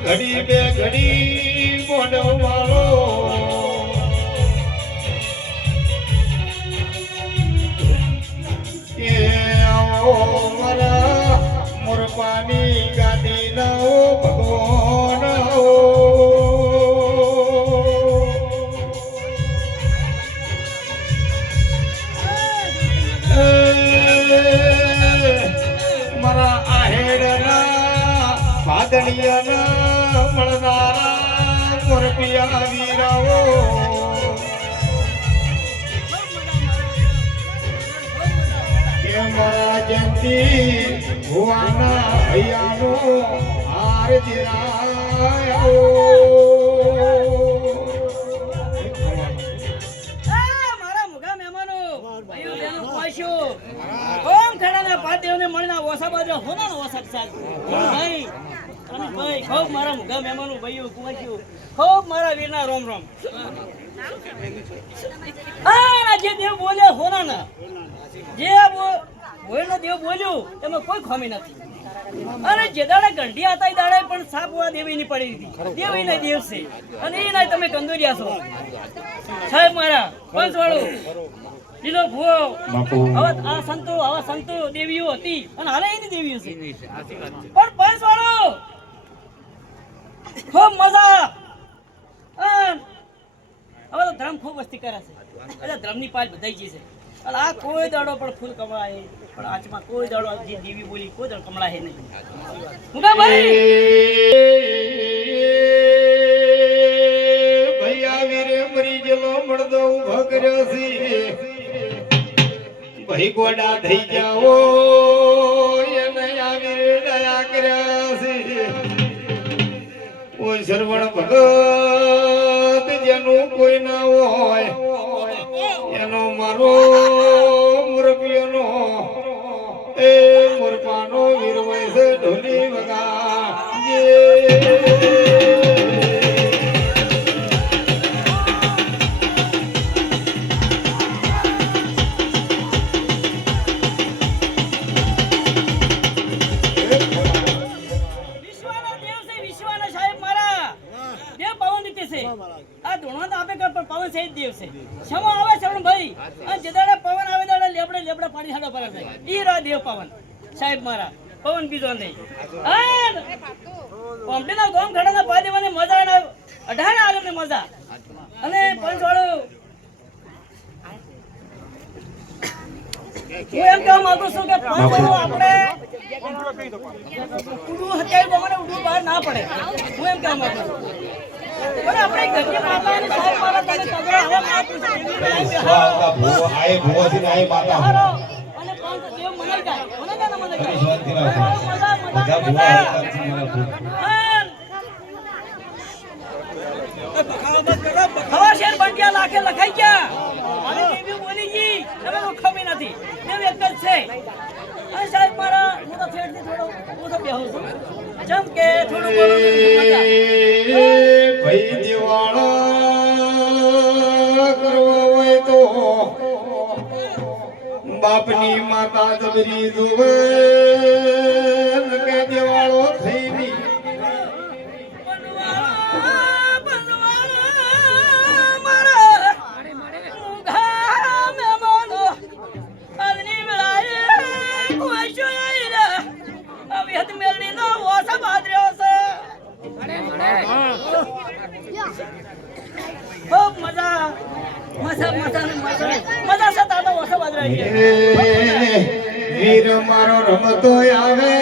ઘડી બે ઘડી મોઢો મારો કે આવો મારા મોરપાની ગાદી ના ભગવાન મારા આહેડના ભાદણિયાના મળનારા મોરપિયા વીરાઓ કે મારા જયંતી ભુવાના હૈયાનો હાર જીરાયો મારા મુગા મહેમાનો ભાઈઓ બહેનો પાછું ઓમ ખડાના પાદેવને મળના ઓસા બાજુ હોનાનો ઓસા સાથ ભાઈ ભાઈ ખૂબ મારા મુગા મહેમાનો ભાઈઓ કુમાચ્યું ખૂબ મારા વીરના રોમ રોમ આ જે દેવ બોલ્યા હોનાના જે ભોયનો દેવ બોલ્યું એમાં કોઈ ખામી નથી અને જે દાડે ગંઢી હતા એ દાડે પણ સાપવા દેવીની પડી હતી દેવીના દેવ છે અને એના તમે કંદોરિયા છો સાહેબ મારા પંચવાળો લીલો ભૂવો આવા સંતો દેવીઓ હતી અને હાલે એની દેવીઓ છે પણ પંચવાળો ખૂબ મજા હવે તો ધર્મ ખૂબ વસ્તી કરે છે એટલે ધર્મની પાલ બધાઈ ગઈ છે અને આ કોઈ દાડો પણ ફૂલ કમળાય પણ આચમાં કોઈ દાડો જે દેવી બોલી કોઈ દાડો કમળાય નહીં મુકા ભાઈ ભૈયા વીરે મરી ગયેલો મળદો ઉભો કર્યો છે ભાઈ ગોડા થઈ જાઓ એને આવી દયા કર્યા છે કોઈ શ્રવણ ભગત જેનું કોઈ ના હોય એનો મારો મુરબીઓનો એ મુરપાનો વીર વૈસે ઢોલી વગાડે આ ધોણો આપે કર પણ પવન સહિત દેવ છે સમો આવે શ્રવણ ભાઈ અને જેદાડે પવન આવે દાડે લેબડે પાણી હાડો પર છે ઈ રા દેવ પવન સાહેબ મારા પવન બીજો નહીં અને કોમ્પટીના ગોમ ખડાના પાદેવાની મજા ને 18 આલમની મજા અને પંચવાળો હું એમ કહેવા માંગુ છું કે પંચવાળો આપણે ઉડું હત્યાઈ બોમને ઉડું બહાર ના પડે હું એમ કહેવા માંગુ છું પણ આપણે ગંજી માતાને સાહેબ મારા તને તગડા હવા માતું છે આ ભૂવો આય ભૂવો થી આય માતા અને પાંચ દેવ મનાઈ જાય હવા શેર બંડિયા લાખે લખાઈ ગયા અને દેવી બોલી ગઈ હવે તો ખમી નથી દેવ એક જ છે અને સાહેબ મારા હું તો ફેરથી થોડો ઓછો બેહું છું જેમ કે થોડું બોલું ભાઈ દિવાળા કરવા હોય તો બાપની માતા દબરી દુવે કે દિવાળો થઈ ની ખૂબ મજા છે તાતો ઓછો બાજરાય વીર મારો રમતો આવે